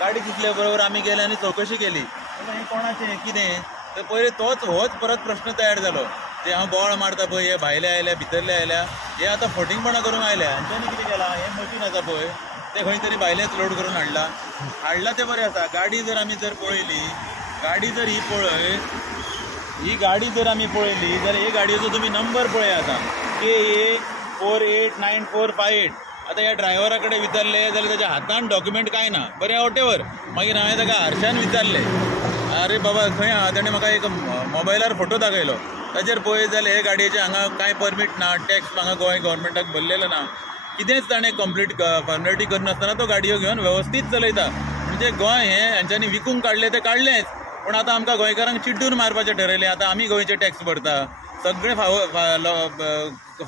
गाडी दिसल्या बरोबर आमी गेले आनी चौकशी केली हे कोणाचें कितें तर पयलीं होच परत प्रश्न तयार जालो ते हांव बोवाळ मारता पळय हे भायले आयल्या भितरले आयल्या हे आतां फटिंगपणां करूंक आयल्या हांच्यांनी कितें केलां हें मशीन आसा पळय ते खंय तरी भायलेच लोड करून हाडला ते बरें आसा गाडी जर आमी जर पळयली गाडी जर ही पळय ही गाडी जर आमी पळयली जाल्यार हे गाडयेचो तुमी नंबर पळय आतां KA 489458 आतां ह्या ड्रायव्हरा कडेन विचारले जाल्यार ताच्या हातान डॉक्युमेंट कांय ना बरें वॉटेवर मागीर हांवें ताका हर्षान विचारले अरे बाबा खंय आहा ताणें म्हाका एक मोबायलार फोटो दाखयलो ताचेर पळयत जाल्यार हे गाडयेचें हांगा कांय परमीट ना टॅक्स हांगा गोंय गव्हर्मेंटाक भरलेलो ना कितेंच ताणें कंप्लीट फॉर्मेलिटी करनासतना तो गाडयो घेवन वेवस्थीत चलयता म्हणजे गोंय हें हांच्यांनी विकूंक काडलें तें काडलेंच पूण आतां आमकां गोंयकारांक चिड्डून मारपाचें ठरयलें आतां आमी गोंयचे टॅक्स भरता सगळे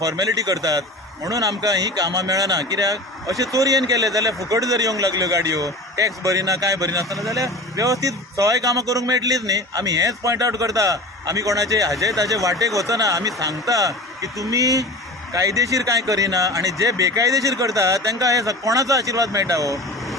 फॉर्मेलिटी करतात म्हणून आमकां ही कामां मेळना कित्याक अशें चोरयेन केलें जाल्यार फुकट जर येवंक लागल्यो गाडयो टॅक्स भरिना कांय भरिनासतना जाल्यार वेवस्थीत सवाय कामां करूंक मेळटलीच न्ही आमी हेंच पॉयंट आवट करता आमी कोणाचे हाजे ताजे वाटेक वचना आमी सांगता की तुमी कायदेशीर कांय करिना आनी जे बेकायदेशीर करता तांकां हे कोणाचो आशिर्वाद मेळटा हो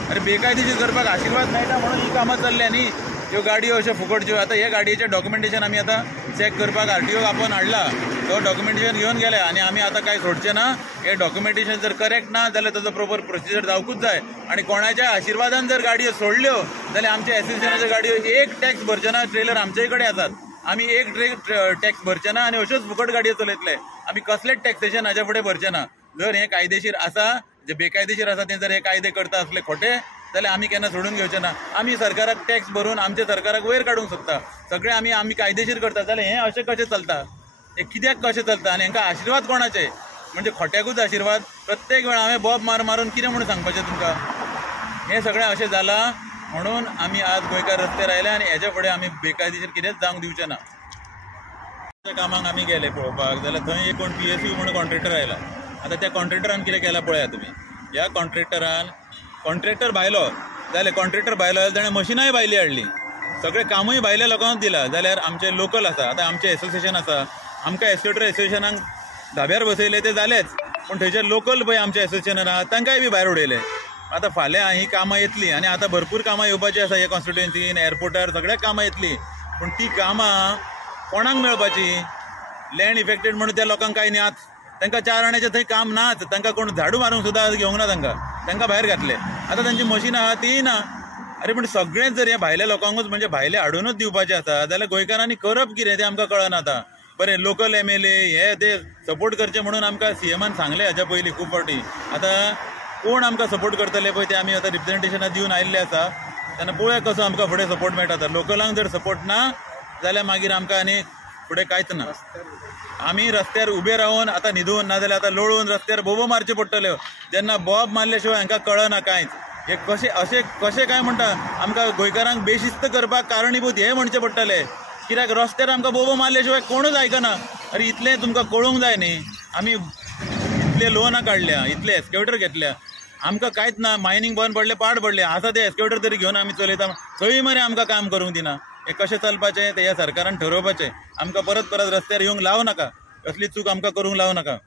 अरे बेकायदेशीर करपाक आशिर्वाद मेळटा म्हणून ही कामां चल्ल्या न्ही ह्यो गाडयो अश्यो फुकटच्यो आतां हे गाडयेचें डॉक्युमेंटेशन आमी आतां चॅक करपाक RTO आपोवन हाडला तो डॉक्युमेंटेशन घेवन गेले आनी आमी आतां कांय सोडचें ना हे डॉक्युमेंटेशन जर करेक्ट ना जाल्यार ताचो प्रॉपर प्रोसिजर जावकूच जाय आनी कोणाच्या आशिर्वादान जर गाडयो सोडल्यो जाल्यार आमच्या एसोसिएशनाच्यो गाडयो एक टॅक्स भरचे ना ट्रेलर आमचेय कडेन आसात आमी एक टॅक्स भरचे ना आनी अश्योच फुकट गाडयो चलयतले आमी कसलेच टॅक्सेशन हाच्या फुडें भरचे ना जर हे कायदेशीर आसा जे बेकायदेशीर आसा ते जर हे कायदे करता असले खोटे जाल्यार आमी केन्ना सोडून घेवचे ना आमी सरकाराक टॅक्स भरून आमच्या सरकाराक वयर काडूंक सोदता सगळे आमी कायदेशीर करता जाल्यार हें अशें कशें चलता हे कित्याक कशें चलता आनी हांकां आशिर्वाद कोणाचे म्हणजे खोट्याकूच आशिर्वाद प्रत्येक वेळा हांवें बॉब मारून कितें म्हणून सांगपाचें तुमकां हें सगळें अशें जालां म्हणून आमी आज गोंयकार रस्त्यार आयले आनी हेच्या फुडें आमी बेकायदेशीर कितेंच जावंक दिवचे ना त्या कामाक आमी गेले पळोवपाक जाल्यार थंय एक कोण PSU म्हणून कॉन्ट्रॅक्टर आयला आतां त्या कॉन्ट्रॅक्टरान कितें केलां पळया तुमी ह्या कॉन्ट्रॅक्टर भायलो जाल्यार कॉन्ट्रॅक्टर भायलो जाल्यार ताणें मशिनाय भायली हाडली सगळें कामूय भायल्या लोकांक दिलां जाल्यार आमचे लोकल आसा आतां आमचें एसोसिएशन आसा आमकां एस्केलेटर एसोसिएशनाक धाब्यार बसयले ते जालेच पूण थंयचे लोकल पळय आमचे एसोसिएशन आहा तांकांय बी भायर उडयले आतां फाल्यां ही कामां येतलीं आनी आतां भरपूर कामां येवपाची आसा ह्या कॉन्स्टिट्युएन्सीन एअरपोर्टार सगळ्या कामां येतलीं पूण ती कामां कोणाक मेळपाची लँड इफेक्टेड म्हणून त्या लोकांक कांय नात तांकां 4 आण्याचें थंय काम नाच तांकां कोण झाडू मारूंक सुद्दां घेवंक ना तांकां भायर घातले आतां तांची मशीनां आहा तीय ना अरे पूण सगळेंच जर हे भायल्या लोकांकूच म्हणजे भायले हाडूनच दिवपाचें आसा जाल्यार गोंयकारांनी करप कितें तें आमकां कळना आतां बरें लोकल MLA हे ते सपोर्ट करचे म्हणून आमकां CMान सांगलें हाच्या पयलीं खूब फावटी आतां कोण आमकां सपोर्ट करतले पळय ते आमी आतां रिप्रेझेंटेशनां दिवन आयिल्ले आसा तेन्ना पळोवया कसो आमकां फुडें सपोर्ट मेळटा तर लोकलांक जर सपोर्ट ना जाल्यार मागीर आमकां आनी फुडें कांयच ना आमी रस्त्यार उबे रावन आतां न्हिदून नाजाल्यार आतां लोळून रस्त्यार बोबो मारच्यो पडटल्यो जेन्ना बॉब मारले शिवाय हांकां कळना कांयच हे कशें काय म्हणटा आमकां गोंयकारांक बेशिस्त करपाक कारणीभूत हे म्हणचें पडटलें कित्याक रस्त्यार आमकां बोबो मारले शिवाय कोणूच आयकना अरे इतलें तुमकां कळूंक जाय न्ही आमी इतले लोनां काडल्या इतले एस्केवेटर घेतल्या आमकां कांयच ना मायनींग बंद पडलें पाड पडलें आसा ते एस्केवेटर तरी घेवन आमी चलयता थंय मरे आमकां काम करूंक दिना हे कशें चलपाचें तें ह्या सरकारान ठरोवपाचें आमकां परत रस्त्यार येवंक लावं नाका असली चूक आमकां करूंक लावं नाका